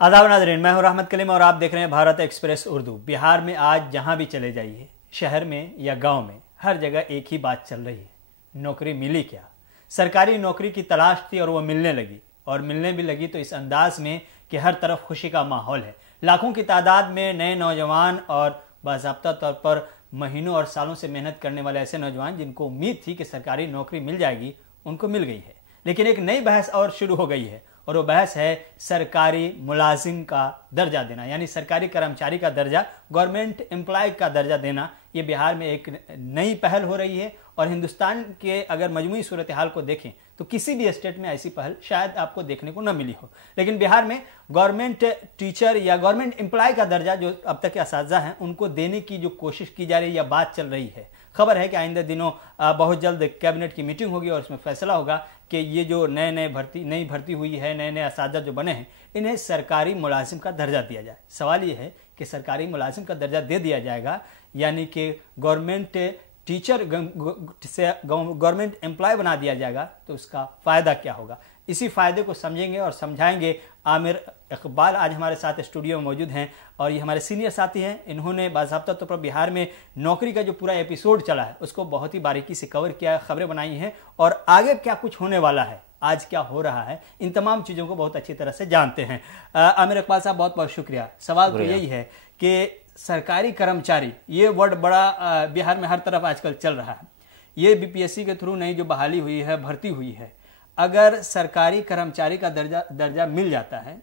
आदाब नाज़रीन, मैं हूं रहमत कलीम और आप देख रहे हैं भारत एक्सप्रेस उर्दू। बिहार में आज जहां भी चले जाइए, शहर में या गांव में, हर जगह एक ही बात चल रही है, नौकरी मिली क्या। सरकारी नौकरी की तलाश थी और वो मिलने लगी, और मिलने भी लगी तो इस अंदाज में कि हर तरफ खुशी का माहौल है। लाखों की तादाद में नए नौजवान और बाज़ाब्ता तौर पर महीनों और सालों से मेहनत करने वाले ऐसे नौजवान जिनको उम्मीद थी कि सरकारी नौकरी मिल जाएगी, उनको मिल गई है। लेकिन एक नई बहस और शुरू हो गई है, और वो बहस है सरकारी मुलाजिम का दर्जा देना, यानी सरकारी कर्मचारी का दर्जा, गवर्नमेंट एम्प्लॉय का दर्जा देना। ये बिहार में एक नई पहल हो रही है, और हिंदुस्तान के अगर मजमूई सूरत हाल को देखें तो किसी भी स्टेट में ऐसी पहल शायद आपको देखने को न मिली हो। लेकिन बिहार में गवर्नमेंट टीचर या गवर्नमेंट एम्प्लॉय का दर्जा जो अब तक के असातिज़ा हैं उनको देने की जो कोशिश की जा रही है या बात चल रही है। खबर है कि आइंदा दिनों बहुत जल्द कैबिनेट की मीटिंग होगी और उसमें फैसला होगा कि ये जो नई भर्ती हुई है, नए असातिज़ा जो बने हैं, इन्हें सरकारी मुलाजिम का दर्जा दिया जाए। सवाल ये है कि सरकारी मुलाजिम का दर्जा दे दिया जाएगा, यानी कि गवर्नमेंट टीचर से गवर्नमेंट एम्प्लॉय बना दिया जाएगा, तो उसका फ़ायदा क्या होगा। इसी फ़ायदे को समझेंगे और समझाएंगे आमिर इकबाल आज हमारे साथ स्टूडियो में मौजूद हैं, और ये हमारे सीनियर साथी हैं। इन्होंने बाज़ाब्ता तौर पर बिहार में नौकरी का जो पूरा एपिसोड चला है उसको बहुत ही बारीकी से कवर किया, खबरें बनाई हैं, और आगे क्या कुछ होने वाला है, आज क्या हो रहा है, इन तमाम चीज़ों को बहुत अच्छी तरह से जानते हैं। आमिर इकबाल साहब, बहुत बहुत शुक्रिया। सवाल तो यही है कि सरकारी कर्मचारी, ये वर्ड बड़ा बिहार में हर तरफ आजकल चल रहा है। ये बीपीएससी के थ्रू नई जो बहाली हुई है, भर्ती हुई है, अगर सरकारी कर्मचारी का दर्जा मिल जाता है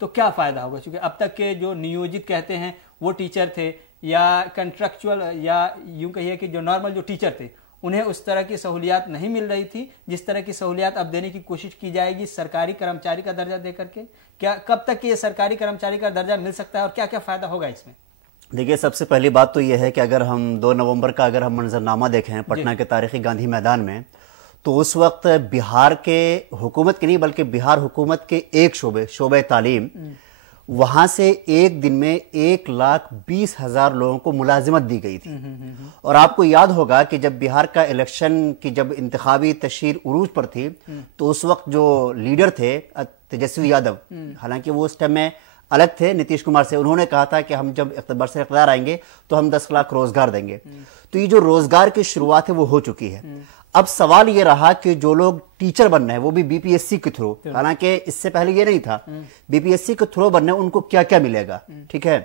तो क्या फ़ायदा होगा? क्योंकि अब तक के जो नियोजित कहते हैं वो टीचर थे, या कंट्रैक्चुअल, या यूँ कहिए कि जो नॉर्मल जो टीचर थे, उन्हें उस तरह की सहूलियात नहीं मिल रही थी जिस तरह की सहूलियात अब देने की कोशिश की जाएगी सरकारी कर्मचारी का दर्जा दे करके। क्या कब तक ये सरकारी कर्मचारी का दर्जा मिल सकता है और क्या क्या फ़ायदा होगा इसमें? देखिए, सबसे पहली बात तो यह है कि अगर हम 2 नवंबर का अगर हम मंजरनामा देखें पटना के तारीखी गांधी मैदान में, तो उस वक्त बिहार के हुकूमत के नहीं बल्कि बिहार हुकूमत के एक शोबे तालीम, वहां से एक दिन में 1,20,000 लोगों को मुलाजिमत दी गई थी। और आपको याद होगा कि जब बिहार का इलेक्शन की जब इंतखाबी तशहीर उरूज पर थी, तो उस वक्त जो लीडर थे तेजस्वी यादव, हालांकि वो उस टाइम में अलग थे नीतीश कुमार से, उन्होंने कहा था कि हम जब बरसर इक़्तिदार आएंगे तो हम 10 लाख रोजगार देंगे। तो ये जो रोजगार की शुरुआत है वो हो चुकी है। अब सवाल ये रहा कि जो लोग टीचर बन रहे हैं वो भी बीपीएससी के थ्रू, हालांकि इससे पहले ये नहीं था, बीपीएससी के थ्रू बन रहे हैं, उनको क्या क्या मिलेगा। ठीक है,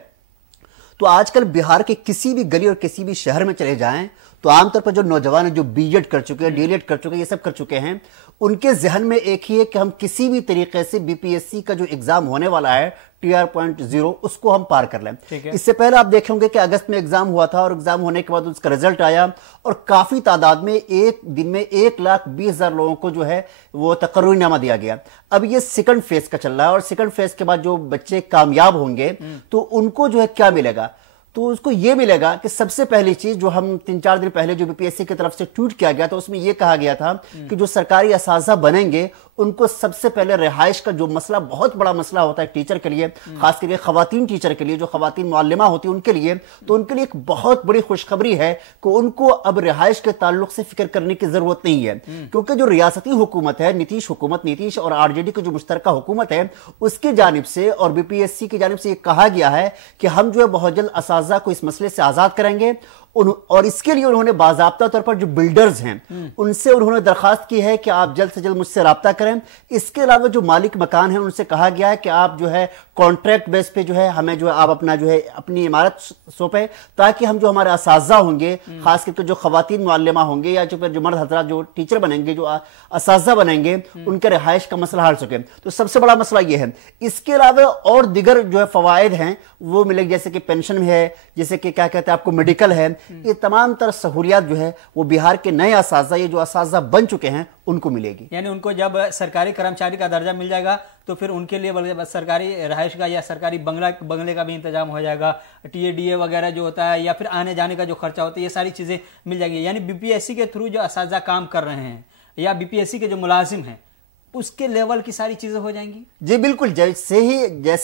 तो आजकल बिहार के किसी भी गली और किसी भी शहर में चले जाएं तो आमतौर पर जो नौजवान जो बीएड कर चुके हैं, डीएलएड कर चुके हैं, ये सब कर चुके हैं, उनके जहन में एक ही है कि हम किसी भी तरीके से बीपीएससी का जो एग्जाम होने वाला है TR.0 उसको हम पार कर लें। इससे पहले आप देखेंगे कि अगस्त में एग्जाम हुआ था, और एग्जाम होने के बाद उसका रिजल्ट आया, और काफी तादाद में एक दिन में 1,20,000 लोगों को जो है वो तकर्रुरीनामा दिया गया। अब ये सेकंड फेज का चल रहा है, और सेकंड फेज के बाद जो बच्चे कामयाब होंगे तो उनको जो है क्या मिलेगा, तो उसको ये मिलेगा कि सबसे पहली चीज जो हम 3-4 दिन पहले जो बीपीएससी की तरफ से ट्वीट किया गया था उसमें यह कहा गया था कि जो सरकारी असातिज़ा बनेंगे उनको सबसे पहले रिहाइश का जो मसला, बहुत बड़ा मसला होता है टीचर के लिए, खास करके खवातीन टीचर के लिए, जो खवातीन मुअल्लिमा होती है उनके लिए, तो उनके लिए एक बहुत बड़ी खुशखबरी है कि उनको अब रिहाइश के ताल्लुक से फिक्र करने की जरूरत नहीं है। क्योंकि जो रियासती हुकूमत है, नीतीश और आरजेडी की जो मुश्तरका हुकूमत है, उसकी जानिब से और बीपीएससी की जानिब से यह कहा गया है कि हम जो है बहुत जल्द असातिज़ा को इस मसले से आजाद करेंगे। और इसके लिए उन्होंने बाज़ाब्ता तौर पर जो बिल्डर्स हैं उनसे उन्होंने दरखास्त की है कि आप जल्द से जल्द मुझसे राब्ता करें। इसके अलावा जो मालिक मकान है उनसे कहा गया है कि आप जो है कॉन्ट्रैक्ट बेस पे जो है हमें जो है आप अपना जो है अपनी इमारत सौंपे, ताकि हम जो हमारे असातिज़ा होंगे, खास करके जो खवातीन मुअल्लिमा होंगे या जो मर्द हज़रात जो टीचर बनेंगे, जो असातिज़ा बनेंगे, उनके रिहाइश का मसला हल सके। तो सबसे बड़ा मसला ये है। इसके अलावा और दिगर जो है फवायद हैं वो मिलेंगे, जैसे कि पेंशन है, जैसे कि क्या कहते हैं आपको मेडिकल है, ये तमाम तरह सहूलियात जो है वो बिहार के नए असातिज़ा, ये जो असातिज़ा बन चुके हैं, उनको मिलेगी। यानी उनको जब सरकारी कर्मचारी का दर्जा मिल जाएगा तो फिर उनके लिए सरकारी रहायश का या सरकारी बंगले का भी इंतजाम हो जाएगा, टीएडीए वगैरह जो होता है, या फिर आने जाने का जो खर्चा होता है, ये सारी चीज़ें मिल जाएगी। यानी बीपीएससी के थ्रू जो असातिज़ा काम कर रहे हैं या बीपीएससी के जो मुलाजिम हैं, उसके लेवल की सारी चीजें हो जाएंगी। जी बिल्कुल, जैसे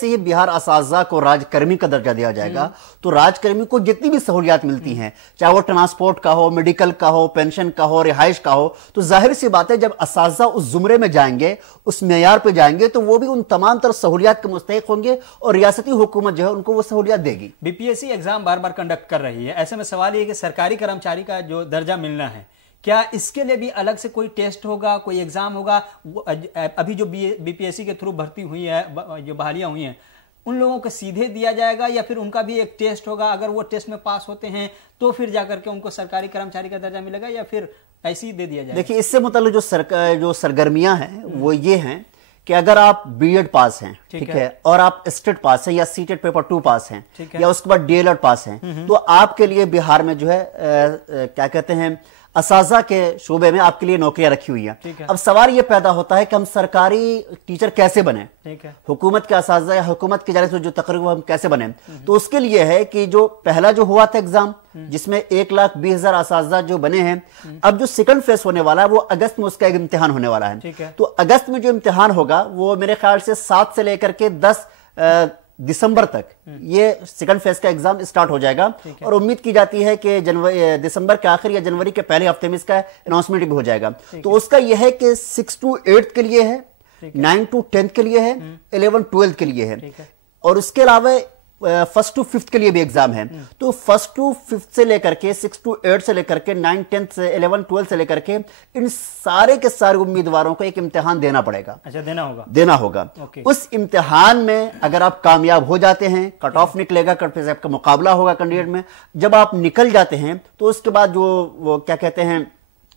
ही बिहार असाजा को राजकर्मी का दर्जा दिया जाएगा तो राजकर्मी को जितनी भी सहूलियात मिलती हैं, चाहे वो ट्रांसपोर्ट का हो, मेडिकल का हो, पेंशन का हो, रिहाइश का हो, तो जाहिर सी बात है जब असाजा उस जुमरे में जाएंगे, उस मेयार पे जाएंगे, तो वो भी उन तमाम तरह सहूलियात के मुस्तहिक होंगे और रियासती हुकूमत जो है उनको वो सहूलियात देगी। बीपीएससी एग्जाम बार बार कंडक्ट कर रही है, ऐसे में सवाल ये कि सरकारी कर्मचारी का जो दर्जा मिलना है, क्या इसके लिए भी अलग से कोई टेस्ट होगा, कोई एग्जाम होगा? अभी जो बीपीएससी के थ्रू भर्ती हुई है, जो बहालियां हुई हैं, उन लोगों को सीधे दिया जाएगा या फिर उनका भी एक टेस्ट होगा? अगर वो टेस्ट में पास होते हैं तो फिर जाकर के उनको सरकारी कर्मचारी का दर्जा मिलेगा या फिर ऐसे ही दे दिया जाएगा? देखिए, इससे मतलब जो सरगर्मियां हैं वो ये हैं कि अगर आप बीएड पास हैं, ठीक है, और आप स्टेट पास हैं या सीटेट पेपर 2 पास हैं या उसके बाद डीएलएड पास हैं, तो आपके लिए बिहार में जो है क्या कहते हैं, असाजा के शोबे में आपके लिए नौकरियां रखी हुई हैं। अब सवाल यह पैदा होता है कि हम सरकारी टीचर कैसे बने, हुकूमत के असाजा या हुकूमत की जानिब से जो तकरीर हम कैसे बने? तो उसके लिए है कि जो पहला जो हुआ था एग्जाम, जिसमें 1,20,000 असाजा जो बने हैं, अब जो सेकंड फेज होने वाला है वो अगस्त में उसका एक इम्तिहान होने वाला है। तो अगस्त में जो इम्तिहान होगा वो मेरे ख्याल से 7 से लेकर के 10 दिसंबर तक ये सेकंड फेज का एग्जाम स्टार्ट हो जाएगा और उम्मीद की जाती है कि दिसंबर के आखिर या जनवरी के पहले हफ्ते में इसका अनाउंसमेंट भी हो जाएगा। तो उसका यह है कि 6 to 8 के लिए है, 9 to 10 के लिए है, 11 12 के लिए है, और उसके अलावा 1st to 5th के लिए भी एग्जाम है। तो 1st to 5th से लेकर के 6 to 8 से लेकर के 9 10 से 11 12 से लेकर के इन सारे के सारे उम्मीदवारों को एक इम्तिहान देना पड़ेगा। अच्छा, देना होगा। उस इम्तिहान में अगर आप कामयाब हो जाते हैं, कट ऑफ निकलेगा, कट पे आपका मुकाबला होगा कैंडिडेट में। जब आप निकल जाते हैं तो उसके बाद जो वो क्या कहते हैं,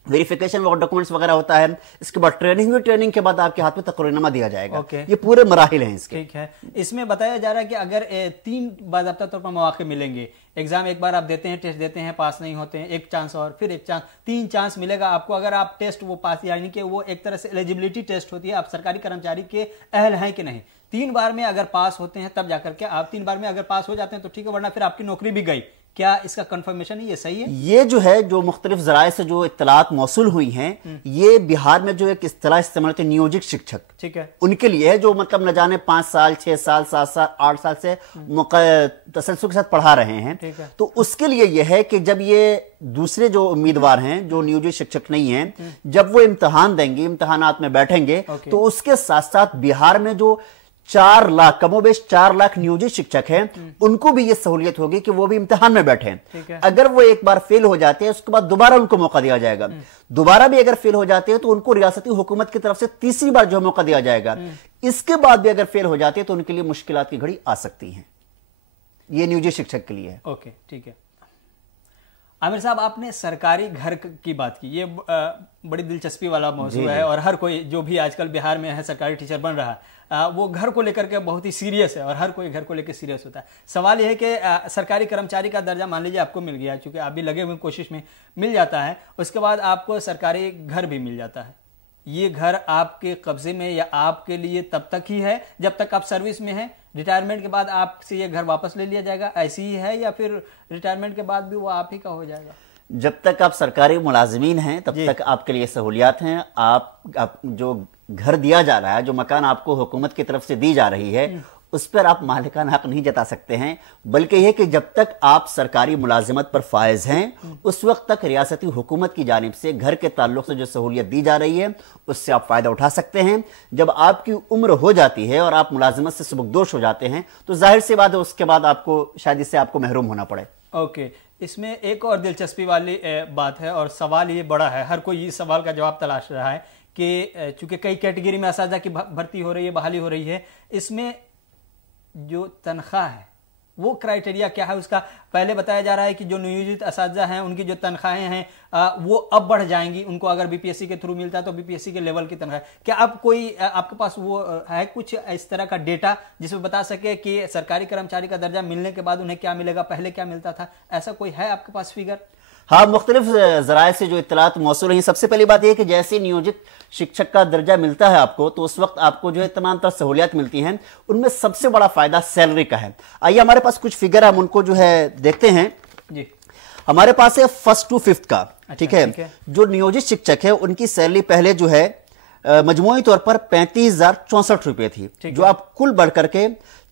वेरिफिकेशन और डॉक्यूमेंट्स वगैरह होता है, इसके बाद ट्रेनिंग के बाद आपके हाथ में तकरीरनामा दिया जाएगा। ये पूरे मराहिल हैं इसके। ठीक है, इसमें बताया जा रहा है कि अगर 3 बाज़ाब्ता तौर पर मौके मिलेंगे, एग्जाम एक बार आप देते हैं, टेस्ट देते हैं, पास नहीं होते हैं, एक चांस और फिर एक चांस, 3 चांस मिलेगा आपको। अगर आप टेस्ट वो पास, यानी कि वो एक तरह से एलिजिबिलिटी टेस्ट होती है, आप सरकारी कर्मचारी के अहल हैं कि नहीं। 3 बार में अगर पास होते हैं तब जाकर के आप 3 बार में अगर पास हो जाते हैं तो ठीक है, वरना फिर आपकी नौकरी भी गई। क्या इसका कंफर्मेशन है, ये सही है? ये जो है, जो मुख्तलिफ जराए से जो इत्तलात मौसूल हुई हैं, ये बिहार में जो एक इस्तिलाह इस्तेमाल होती है नियोजित शिक्षक, ठीक है, उनके लिए है, जो मतलब न जाने 5 साल 6 साल 7 साल 8 साल से तसल्सल के साथ पढ़ा रहे हैं। तो उसके लिए यह है कि जब ये दूसरे जो उम्मीदवार हैं जो नियोजित शिक्षक नहीं हैं, जब वो इम्तिहान देंगे, इम्तिहानात में बैठेंगे, तो उसके साथ साथ बिहार में जो 4 लाख कमोबेश 4 लाख नियोजित शिक्षक हैं, उनको भी ये सहूलियत होगी कि वो भी इम्तिहान में बैठे। अगर वो एक बार फेल हो जाते हैं, उसके बाद दोबारा उनको मौका दिया जाएगा। दोबारा भी अगर फेल हो जाते हैं तो उनको रियासती हुकूमत की तरफ से तीसरी बार जो मौका दिया जाएगा। इसके बाद भी अगर फेल हो जाते हैं तो उनके लिए मुश्किलात की घड़ी आ सकती है। ये नियोजित शिक्षक के लिए है। ओके, ठीक है। आमिर साहब, आपने सरकारी घर की बात की, ये बड़ी दिलचस्पी वाला मौजूद है और हर कोई जो भी आजकल बिहार में है सरकारी टीचर बन रहा है, वो घर को लेकर के बहुत ही सीरियस है और हर कोई घर को लेकर सीरियस होता है। सवाल यह है कि सरकारी कर्मचारी का दर्जा मान लीजिए आपको मिल गया, चूंकि आप भी लगे हुए कोशिश में मिल जाता है, उसके बाद आपको सरकारी घर भी मिल जाता है। ये घर आपके कब्जे में या आपके लिए तब तक ही है जब तक आप सर्विस में हैं, रिटायरमेंट के बाद आपसे ये घर वापस ले लिया जाएगा, ऐसी ही है, या फिर रिटायरमेंट के बाद भी वो आप ही का हो जाएगा? जब तक आप सरकारी मुलाजिमीन हैं तब तक आपके लिए सहूलियात हैं। आप जो घर दिया जा रहा है, जो मकान आपको हुकूमत की तरफ से दी जा रही है, उस पर आप मालिकाना हक नहीं जता सकते हैं, बल्कि यह कि जब तक आप सरकारी मुलाजिमत पर फायज हैं उस वक्त तक रियासती हुकूमत की जानिब से घर के ताल्लुक से जो सहूलियत दी जा रही है उससे आप फायदा उठा सकते हैं। जब आपकी उम्र हो जाती है और आप मुलाजिमत से सबकदोश हो जाते हैं तो जाहिर सी बात है उसके बाद आपको शायद इससे आपको महरूम होना पड़े। ओके, इसमें एक और दिलचस्पी वाली बात है और सवाल ये बड़ा है, हर कोई इस सवाल का जवाब तलाश रहा है कि चूंकि कई कैटेगरी में असाजा की भर्ती हो रही है, बहाली हो रही है, इसमें जो तनख्वाह है वो क्राइटेरिया क्या है उसका? पहले बताया जा रहा है कि जो नियोजित असातिज़ा हैं उनकी जो तनख्वाहें हैं वो अब बढ़ जाएंगी, उनको अगर बीपीएससी के थ्रू मिलता है तो बीपीएससी के लेवल की तनख्वाह। क्या अब कोई आपके पास वो है कुछ इस तरह का डेटा जिसमें बता सके कि सरकारी कर्मचारी का दर्जा मिलने के बाद उन्हें क्या मिलेगा, पहले क्या मिलता था? ऐसा कोई है आपके पास फिगर? हाँ, मुख्तलिफ जराए से जो इत्तलात मौसूल हैं। सबसे पहली बात यह कि जैसे नियोजित शिक्षक का दर्जा मिलता है आपको, तो उस वक्त आपको जो है तमाम तरह सहूलियात मिलती हैं। उनमें सबसे बड़ा फायदा सैलरी का है। आइए हमारे पास कुछ फिगर हम उनको जो है देखते हैं जी। हमारे पास है 1st to 5th का, ठीक है। जो नियोजित शिक्षक है उनकी सैलरी पहले जो है मजमूई तौर पर 35,064 थी, जो अब कुल बढ़ करके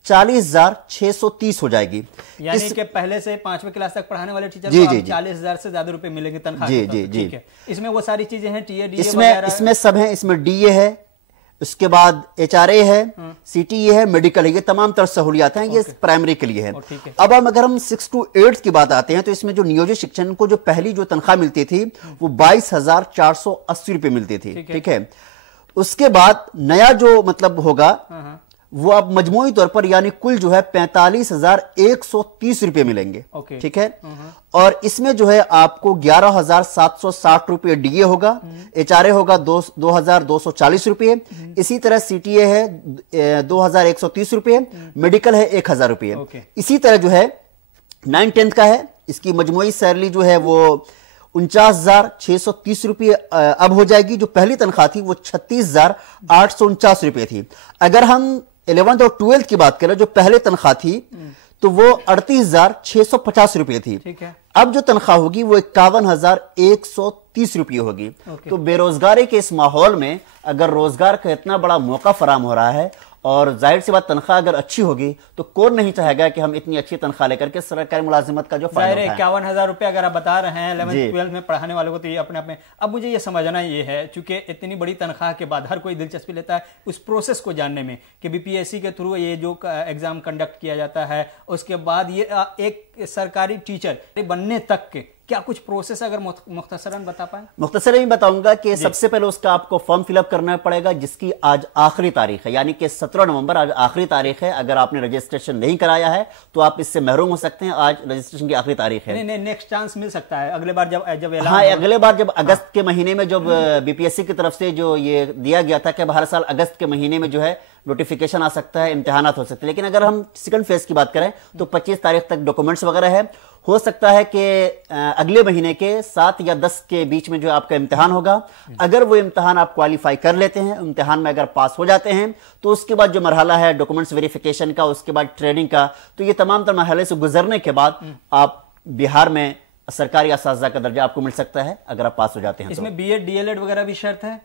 40,630 हो जाएगी। यानी कि पहले से 5वीं क्लास तक पढ़ाने वाले टीचर को 40,000 से ज्यादा रुपए मिलेंगे तनख्वाह। जी। ठीक है, इसमें वो सारी चीजें हैं, टीए डीए इसमें सब है। इसमें डीए है, उसके बाद एचआरए है, सीटीए है, मेडिकल है, ये तमाम तरह सहूलियात हैं। ये प्राइमरी के लिए है। अब अगर हम 6 to 8 की बात आते हैं तो इसमें जो नियोजित शिक्षण को जो पहली जो तनख्वाह मिलती थी वो 22,480 रुपए मिलती थी। ठीक है, उसके बाद नया जो मतलब होगा वो अब मजमूई तौर पर यानी कुल जो है 45,130 रुपए मिलेंगे। ठीक है, और इसमें जो है आपको 11,760 रुपए डीए होगा, एचआरए होगा 2,240 रुपए, इसी तरह सीटीए है 2,130 रुपए, मेडिकल है 1,000 रुपए। इसी तरह जो है 9-10 का है, इसकी मजमूई सैलरी जो है वो 49,630 रुपये अब हो जाएगी। जो पहली तनख्वाह थी वो 36,849 रुपये थी। अगर हम 11th और 12th की बात करें, जो पहले तनख्वाह थी तो वो 38,650 रुपये थी। ठीक है, अब जो तनख्वाह होगी वो 51,130 रुपये होगी। तो बेरोजगारी के इस माहौल में अगर रोजगार का इतना बड़ा मौका फराम हो रहा है और जाहिर सी बात तनख्वाह अगर अच्छी होगी तो कौन नहीं चाहेगा कि हम इतनी अच्छी तनख्वाह लेकर के सरकारी मुलाजिमत का जो फायदा उठाएं। 51,000 रुपए अगर आप बता रहे हैं 11th-12th में पढ़ाने वालों को, तो ये अपने आप में अब मुझे ये समझना ये है, चूंकि इतनी बड़ी तनख्वाह के बाद हर कोई दिलचस्पी लेता है उस प्रोसेस को जानने में कि बीपीएससी के थ्रू ये जो एग्जाम कंडक्ट किया जाता है, उसके बाद ये एक सरकारी टीचर बनने तक के क्या कुछ प्रोसेस अगर मुख्तसरन बता पाए? मुख्तसरन ही बताऊंगा कि सबसे पहले उसका आपको फॉर्म फिलअप करना पड़ेगा, जिसकी आज आखिरी तारीख है, यानी कि 17 नवंबर आज आखिरी तारीख है। अगर आपने रजिस्ट्रेशन नहीं कराया है तो आप इससे महरूम हो सकते हैं। आज रजिस्ट्रेशन की आखिरी तारीख है। नहीं, नेक्स्ट चांस मिल सकता है अगले बार जब हाँ, अगले बार जब अगस्त के महीने में जब बीपीएससी की तरफ से जो ये दिया गया था कि हर साल अगस्त के महीने में जो है नोटिफिकेशन आ सकता है, इम्तिहानात हो सकते हैं। लेकिन अगर हम सेकंड फेज की बात करें तो 25 तारीख तक डॉक्यूमेंट्स वगैरह है। हो सकता है कि अगले महीने के 7 या 10 के बीच में जो आपका इम्तिहान होगा। अगर वो इम्तिहान आप क्वालिफाई कर लेते हैं, इम्तिहान में अगर पास हो जाते हैं तो उसके बाद जो मरहला है डॉक्यूमेंट्स वेरिफिकेशन का, उसके बाद ट्रेनिंग का, तो ये तमाम तरह मरहले से गुजरने के बाद आप बिहार में सरकारी असातिज़ा का दर्जा आपको मिल सकता है अगर आप पास हो जाते हैं। इसमें बीएड डीएलएड वगैरह भी शर्त है?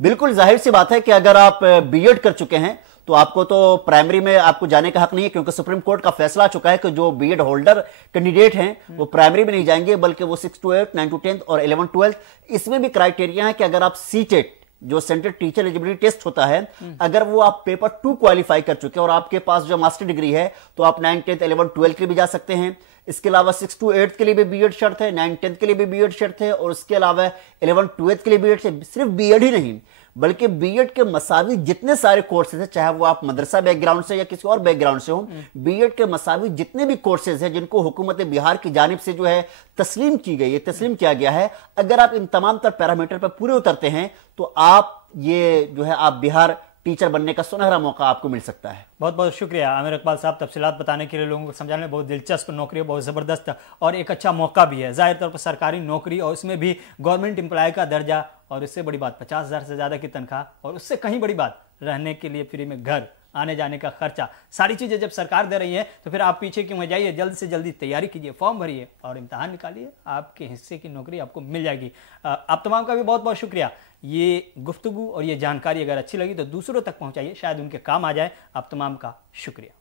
बिल्कुल जाहिर सी बात है कि अगर आप बीएड कर चुके हैं तो आपको तो प्राइमरी में आपको जाने का हक नहीं है, क्योंकि सुप्रीम कोर्ट का फैसला आ चुका है कि जो बीएड होल्डर कैंडिडेट हैं वो प्राइमरी में नहीं जाएंगे, बल्कि वो 6 to 8, 9 to 10 और 11-12 इसमें भी क्राइटेरिया है कि अगर आप सीटेट जो सेंट्रल टीचर एलिजिबिलिटी टेस्ट होता है, अगर वो आप पेपर 2 क्वालिफाई कर चुके हैं और आपके पास जो मास्टर डिग्री है तो आप 9, 10, 11, 12 के लिए भी जा सकते हैं। इसके अलावा 6 to 8 के लिए भी बीएड शर्त है, 9, 10 के लिए भी बीएड शर्त है, और उसके अलावा 11, 12 के लिए बीएड है। सिर्फ बीएड ही नहीं बल्कि बीएड के मसावी जितने सारे कोर्सेज हैं, चाहे वो आप मदरसा बैकग्राउंड से या किसी और बैकग्राउंड से हो, बीएड के मसावी जितने भी कोर्सेज हैं जिनको हुकूमत बिहार की जानिब से जो है तस्लीम की गई है, तस्लीम किया गया है, अगर आप इन तमाम तर पैरामीटर पर पूरे उतरते हैं तो आप ये जो है आप बिहार टीचर बनने का सुनहरा मौका आपको मिल सकता है। बहुत बहुत शुक्रिया आमिर इकबाल साहब, तफसीलात बताने के लिए, लोगों को समझाने में। बहुत दिलचस्प नौकरी है, बहुत ज़बरदस्त और एक अच्छा मौका भी है। ज़ाहिर तौर पर सरकारी नौकरी और उसमें भी गवर्नमेंट एम्प्लॉय का दर्जा, और इससे बड़ी बात 50,000 से ज़्यादा की तनख्वाह, और उससे कहीं बड़ी बात रहने के लिए फ्री में घर, आने जाने का खर्चा, सारी चीज़ें जब सरकार दे रही है तो फिर आप पीछे क्यों जाइए? जल्द से जल्दी तैयारी कीजिए, फॉर्म भरिए और इम्तहान निकालिए, आपके हिस्से की नौकरी आपको मिल जाएगी। आप तमाम का भी बहुत बहुत शुक्रिया। ये गुफ्तगू और ये जानकारी अगर अच्छी लगी तो दूसरों तक पहुंचाइए, शायद उनके काम आ जाए। आप तमाम का शुक्रिया।